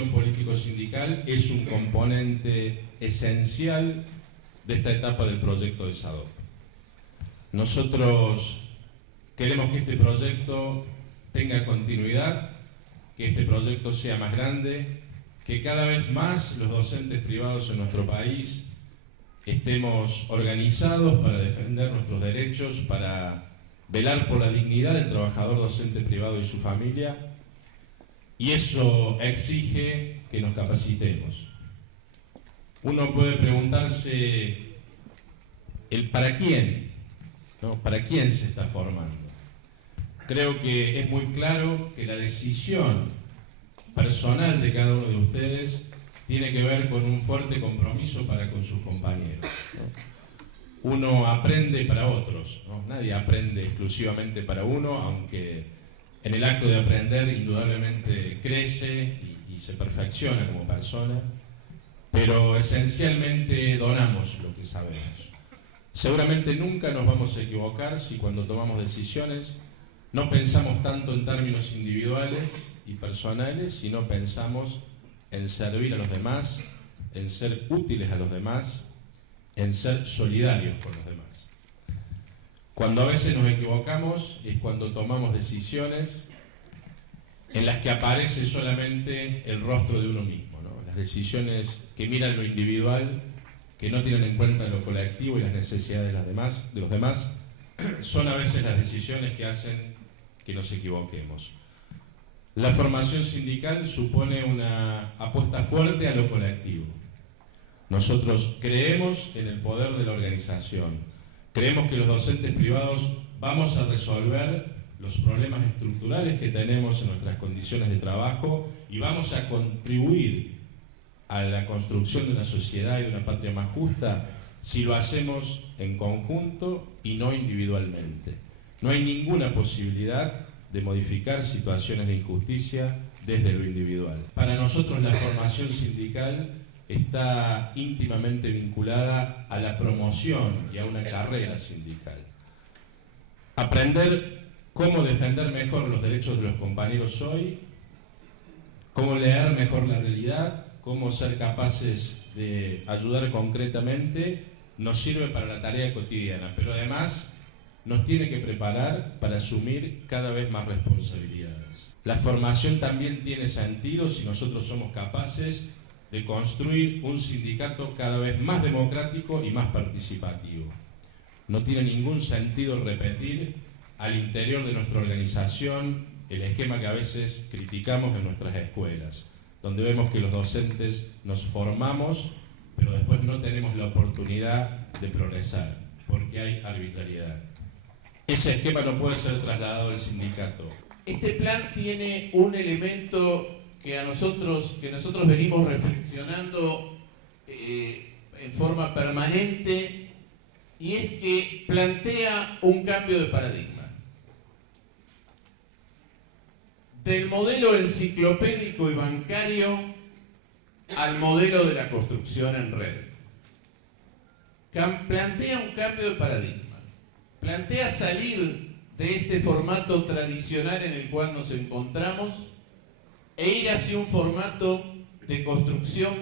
organización político-sindical es un componente esencial de esta etapa del proyecto de SADOP. Nosotros queremos que este proyecto tenga continuidad, que este proyecto sea más grande, que cada vez más los docentes privados en nuestro país estemos organizados para defender nuestros derechos, para velar por la dignidad del trabajador docente privado y su familia, y eso exige que nos capacitemos. Uno puede preguntarse el para quién, ¿no? ¿Para quién se está formando? Creo que es muy claro que la decisión personal de cada uno de ustedes tiene que ver con un fuerte compromiso para con sus compañeros, ¿no? Uno aprende para otros, ¿no? Nadie aprende exclusivamente para uno, aunque en el acto de aprender indudablemente crece y se perfecciona como persona, pero esencialmente donamos lo que sabemos. Seguramente nunca nos vamos a equivocar si cuando tomamos decisiones no pensamos tanto en términos individuales y personales, sino pensamos en servir a los demás, en ser útiles a los demás, en ser solidarios con los demás. Cuando a veces nos equivocamos es cuando tomamos decisiones en las que aparece solamente el rostro de uno mismo, ¿no? Las decisiones que miran lo individual, que no tienen en cuenta lo colectivo y las necesidades de los demás, son a veces las decisiones que hacen que nos equivoquemos. La formación sindical supone una apuesta fuerte a lo colectivo. Nosotros creemos en el poder de la organización. Creemos que los docentes privados vamos a resolver los problemas estructurales que tenemos en nuestras condiciones de trabajo y vamos a contribuir a la construcción de una sociedad y de una patria más justa si lo hacemos en conjunto y no individualmente. No hay ninguna posibilidad de modificar situaciones de injusticia desde lo individual. Para nosotros la formación sindical está íntimamente vinculada a la promoción y a una carrera sindical. Aprender cómo defender mejor los derechos de los compañeros hoy, cómo leer mejor la realidad, cómo ser capaces de ayudar concretamente, nos sirve para la tarea cotidiana, pero además nos tiene que preparar para asumir cada vez más responsabilidades. La formación también tiene sentido si nosotros somos capaces de construir un sindicato cada vez más democrático y más participativo. No tiene ningún sentido repetir al interior de nuestra organización el esquema que a veces criticamos en nuestras escuelas, donde vemos que los docentes nos formamos, pero después no tenemos la oportunidad de progresar, porque hay arbitrariedad. Ese esquema no puede ser trasladado al sindicato. Este plan tiene un elemento que nosotros venimos reflexionando en forma permanente, y es que plantea un cambio de paradigma. Del modelo enciclopédico y bancario al modelo de la construcción en red. Plantea un cambio de paradigma. Plantea salir de este formato tradicional en el cual nos encontramos e ir hacia un formato de construcción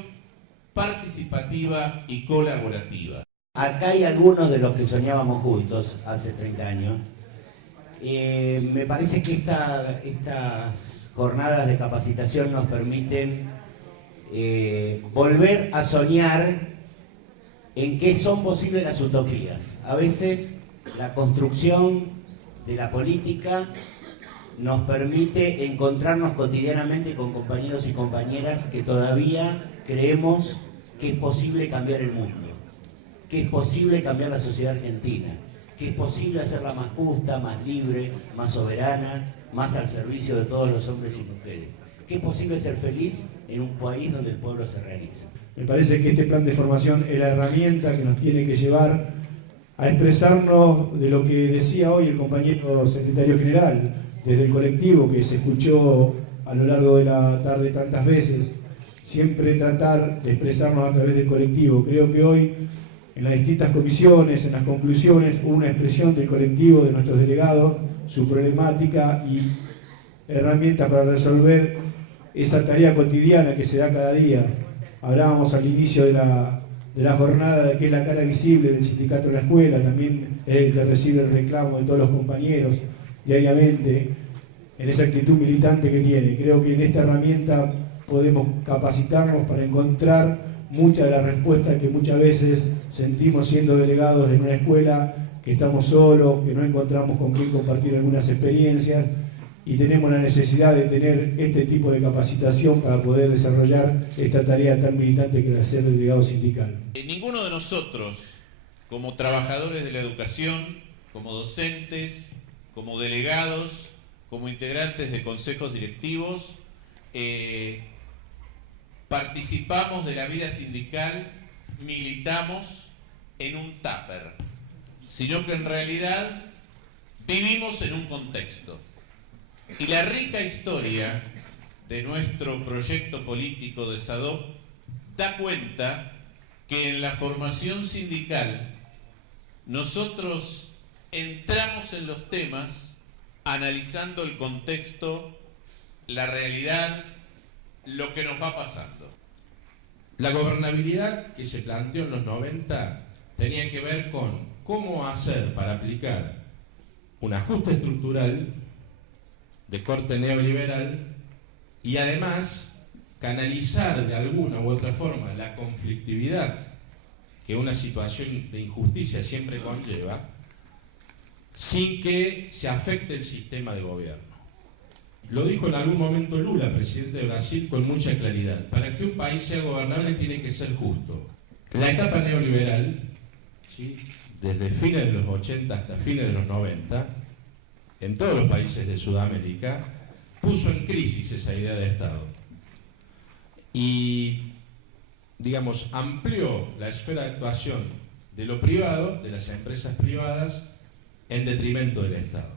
participativa y colaborativa. Acá hay algunos de los que soñábamos juntos hace 30 años. Me parece que estas jornadas de capacitación nos permiten volver a soñar en que son posibles las utopías. A veces la construcción de la política nos permite encontrarnos cotidianamente con compañeros y compañeras que todavía creemos que es posible cambiar el mundo, que es posible cambiar la sociedad argentina, que es posible hacerla más justa, más libre, más soberana, más al servicio de todos los hombres y mujeres, que es posible ser feliz en un país donde el pueblo se realiza. Me parece que este plan de formación es la herramienta que nos tiene que llevar a expresarnos de lo que decía hoy el compañero secretario general, desde el colectivo que se escuchó a lo largo de la tarde tantas veces, siempre tratar de expresarnos a través del colectivo. Creo que hoy, en las distintas comisiones, en las conclusiones, hubo una expresión del colectivo, de nuestros delegados, su problemática y herramientas para resolver esa tarea cotidiana que se da cada día. Hablábamos al inicio de la jornada de que es la cara visible del sindicato de la escuela, también es el que recibe el reclamo de todos los compañeros diariamente, en esa actitud militante que tiene. Creo que en esta herramienta podemos capacitarnos para encontrar muchas de las respuestas que muchas veces sentimos siendo delegados en una escuela, que estamos solos, que no encontramos con quién compartir algunas experiencias, y tenemos la necesidad de tener este tipo de capacitación para poder desarrollar esta tarea tan militante que es ser delegado sindical. Ninguno de nosotros, como trabajadores de la educación, como docentes, como delegados, como integrantes de consejos directivos, participamos de la vida sindical, militamos en un tupper, sino que en realidad vivimos en un contexto. Y la rica historia de nuestro proyecto político de SADOP da cuenta que en la formación sindical nosotros entramos en los temas analizando el contexto, la realidad, lo que nos va pasando. La gobernabilidad que se planteó en los 90 tenía que ver con cómo hacer para aplicar un ajuste estructural de corte neoliberal y además canalizar de alguna u otra forma la conflictividad que una situación de injusticia siempre conlleva, sin que se afecte el sistema de gobierno. Lo dijo en algún momento Lula, presidente de Brasil, con mucha claridad: para que un país sea gobernable tiene que ser justo. La etapa neoliberal, ¿sí?, desde fines de los 80 hasta fines de los 90, en todos los países de Sudamérica, puso en crisis esa idea de Estado. Y, digamos, amplió la esfera de actuación de lo privado, de las empresas privadas, en detrimento del Estado.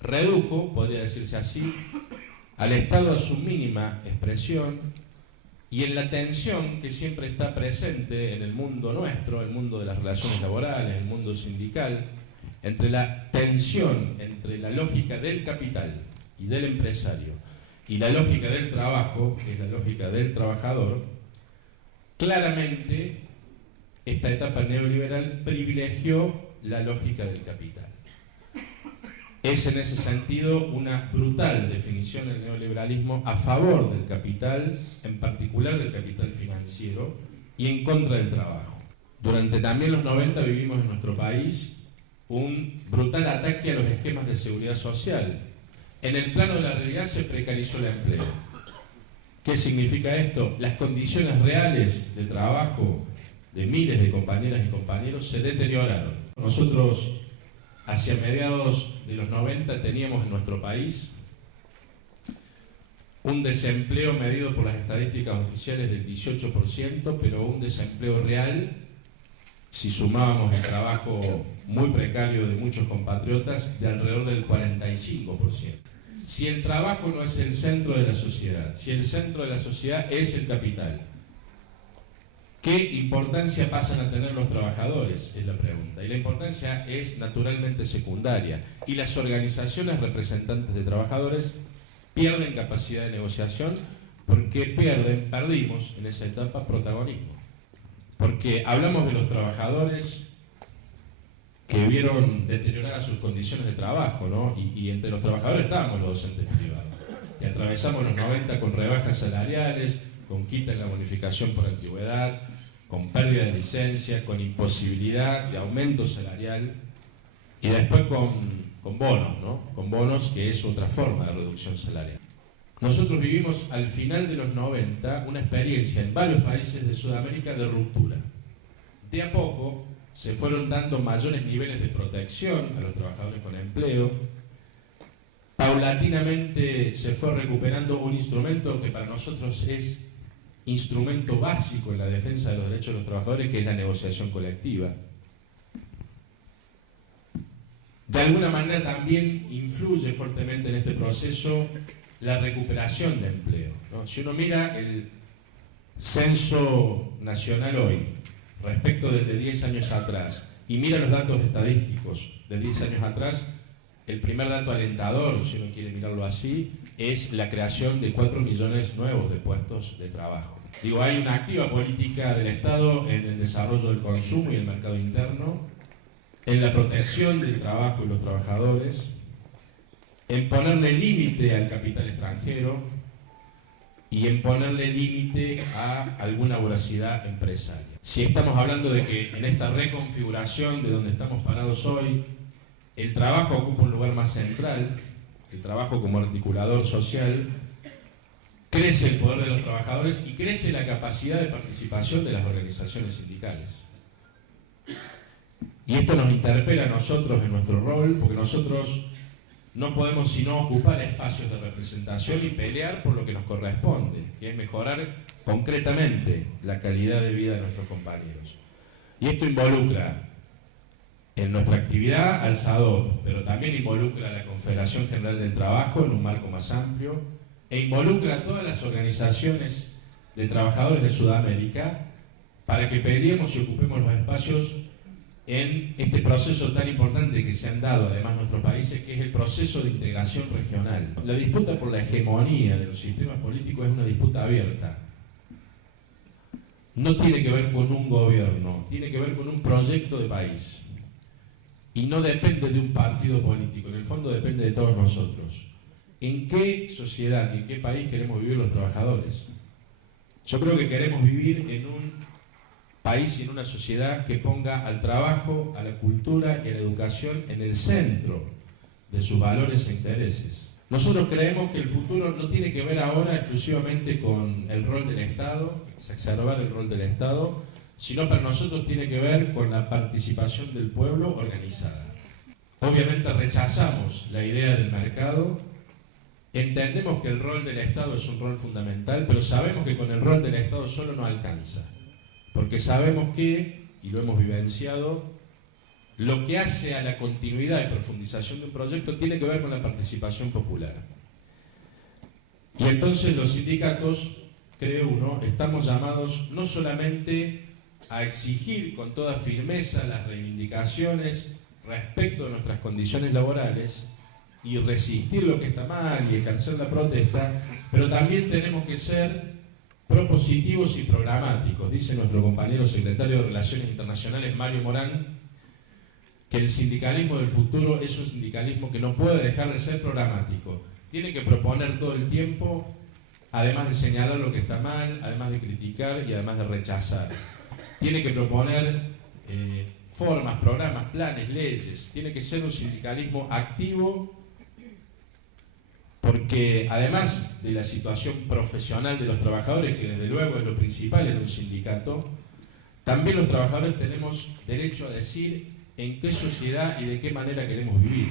Redujo, podría decirse así, al Estado a su mínima expresión, y en la tensión que siempre está presente en el mundo nuestro, el mundo de las relaciones laborales, el mundo sindical, entre la tensión entre la lógica del capital y del empresario y la lógica del trabajo, que es la lógica del trabajador, claramente esta etapa neoliberal privilegió la lógica del capital. Es en ese sentido una brutal definición del neoliberalismo a favor del capital, en particular del capital financiero, y en contra del trabajo. Durante también los 90 vivimos en nuestro país un brutal ataque a los esquemas de seguridad social. En el plano de la realidad se precarizó el empleo. ¿Qué significa esto? Las condiciones reales de trabajo de miles de compañeras y compañeros se deterioraron. Nosotros, hacia mediados de los 90, teníamos en nuestro país un desempleo medido por las estadísticas oficiales del 18%, pero un desempleo real, si sumábamos el trabajo muy precario de muchos compatriotas, de alrededor del 45%. Si el trabajo no es el centro de la sociedad, si el centro de la sociedad es el capital, ¿qué importancia pasan a tener los trabajadores? Es la pregunta. Y la importancia es naturalmente secundaria. Y las organizaciones representantes de trabajadores pierden capacidad de negociación porque perdimos en esa etapa protagonismo. Porque hablamos de los trabajadores que vieron deterioradas sus condiciones de trabajo, ¿no? Y entre los trabajadores estábamos los docentes privados, que atravesamos los 90 con rebajas salariales, con quita en la bonificación por antigüedad, con pérdida de licencia, con imposibilidad de aumento salarial, y después con bonos, ¿no? Con bonos, que es otra forma de reducción salarial. Nosotros vivimos al final de los 90 una experiencia en varios países de Sudamérica de ruptura. De a poco se fueron dando mayores niveles de protección a los trabajadores con empleo. Paulatinamente se fue recuperando un instrumento que para nosotros es instrumento básico en la defensa de los derechos de los trabajadores, que es la negociación colectiva. De alguna manera también influye fuertemente en este proceso la recuperación de empleo, ¿no? Si uno mira el censo nacional hoy respecto del de 10 años atrás y mira los datos estadísticos de 10 años atrás, el primer dato alentador, si uno quiere mirarlo así, es la creación de 4 millones nuevos de puestos de trabajo. Digo, hay una activa política del Estado en el desarrollo del consumo y el mercado interno, en la protección del trabajo y los trabajadores, en ponerle límite al capital extranjero y en ponerle límite a alguna voracidad empresaria. Si estamos hablando de que en esta reconfiguración de donde estamos parados hoy, el trabajo ocupa un lugar más central, el trabajo como articulador social, crece el poder de los trabajadores y crece la capacidad de participación de las organizaciones sindicales. Y esto nos interpela a nosotros en nuestro rol, porque nosotros no podemos sino ocupar espacios de representación y pelear por lo que nos corresponde, que es mejorar concretamente la calidad de vida de nuestros compañeros. Y esto involucra en nuestra actividad al SADOP, pero también involucra a la Confederación General del Trabajo en un marco más amplio, e involucra a todas las organizaciones de trabajadores de Sudamérica para que peleemos y ocupemos los espacios en este proceso tan importante que se han dado además en nuestros países, que es el proceso de integración regional. La disputa por la hegemonía de los sistemas políticos es una disputa abierta. No tiene que ver con un gobierno, tiene que ver con un proyecto de país. Y no depende de un partido político, en el fondo depende de todos nosotros. ¿En qué sociedad y en qué país queremos vivir los trabajadores? Yo creo que queremos vivir en un país y en una sociedad que ponga al trabajo, a la cultura y a la educación en el centro de sus valores e intereses. Nosotros creemos que el futuro no tiene que ver ahora exclusivamente con el rol del Estado, exacerbar el rol del Estado, sino para nosotros tiene que ver con la participación del pueblo organizada. Obviamente rechazamos la idea del mercado, entendemos que el rol del Estado es un rol fundamental, pero sabemos que con el rol del Estado solo no alcanza. Porque sabemos que, y lo hemos vivenciado, lo que hace a la continuidad y profundización de un proyecto tiene que ver con la participación popular. Y entonces los sindicatos, creo uno, estamos llamados no solamente a exigir con toda firmeza las reivindicaciones respecto de nuestras condiciones laborales y resistir lo que está mal y ejercer la protesta, pero también tenemos que ser propositivos y programáticos. Dice nuestro compañero secretario de Relaciones Internacionales, Mario Morán, que el sindicalismo del futuro es un sindicalismo que no puede dejar de ser programático. Tiene que proponer todo el tiempo, además de señalar lo que está mal, además de criticar y además de rechazar. Tiene que proponer formas, programas, planes, leyes. Tiene que ser un sindicalismo activo, porque además de la situación profesional de los trabajadores, que desde luego es lo principal en un sindicato, también los trabajadores tenemos derecho a decir en qué sociedad y de qué manera queremos vivir.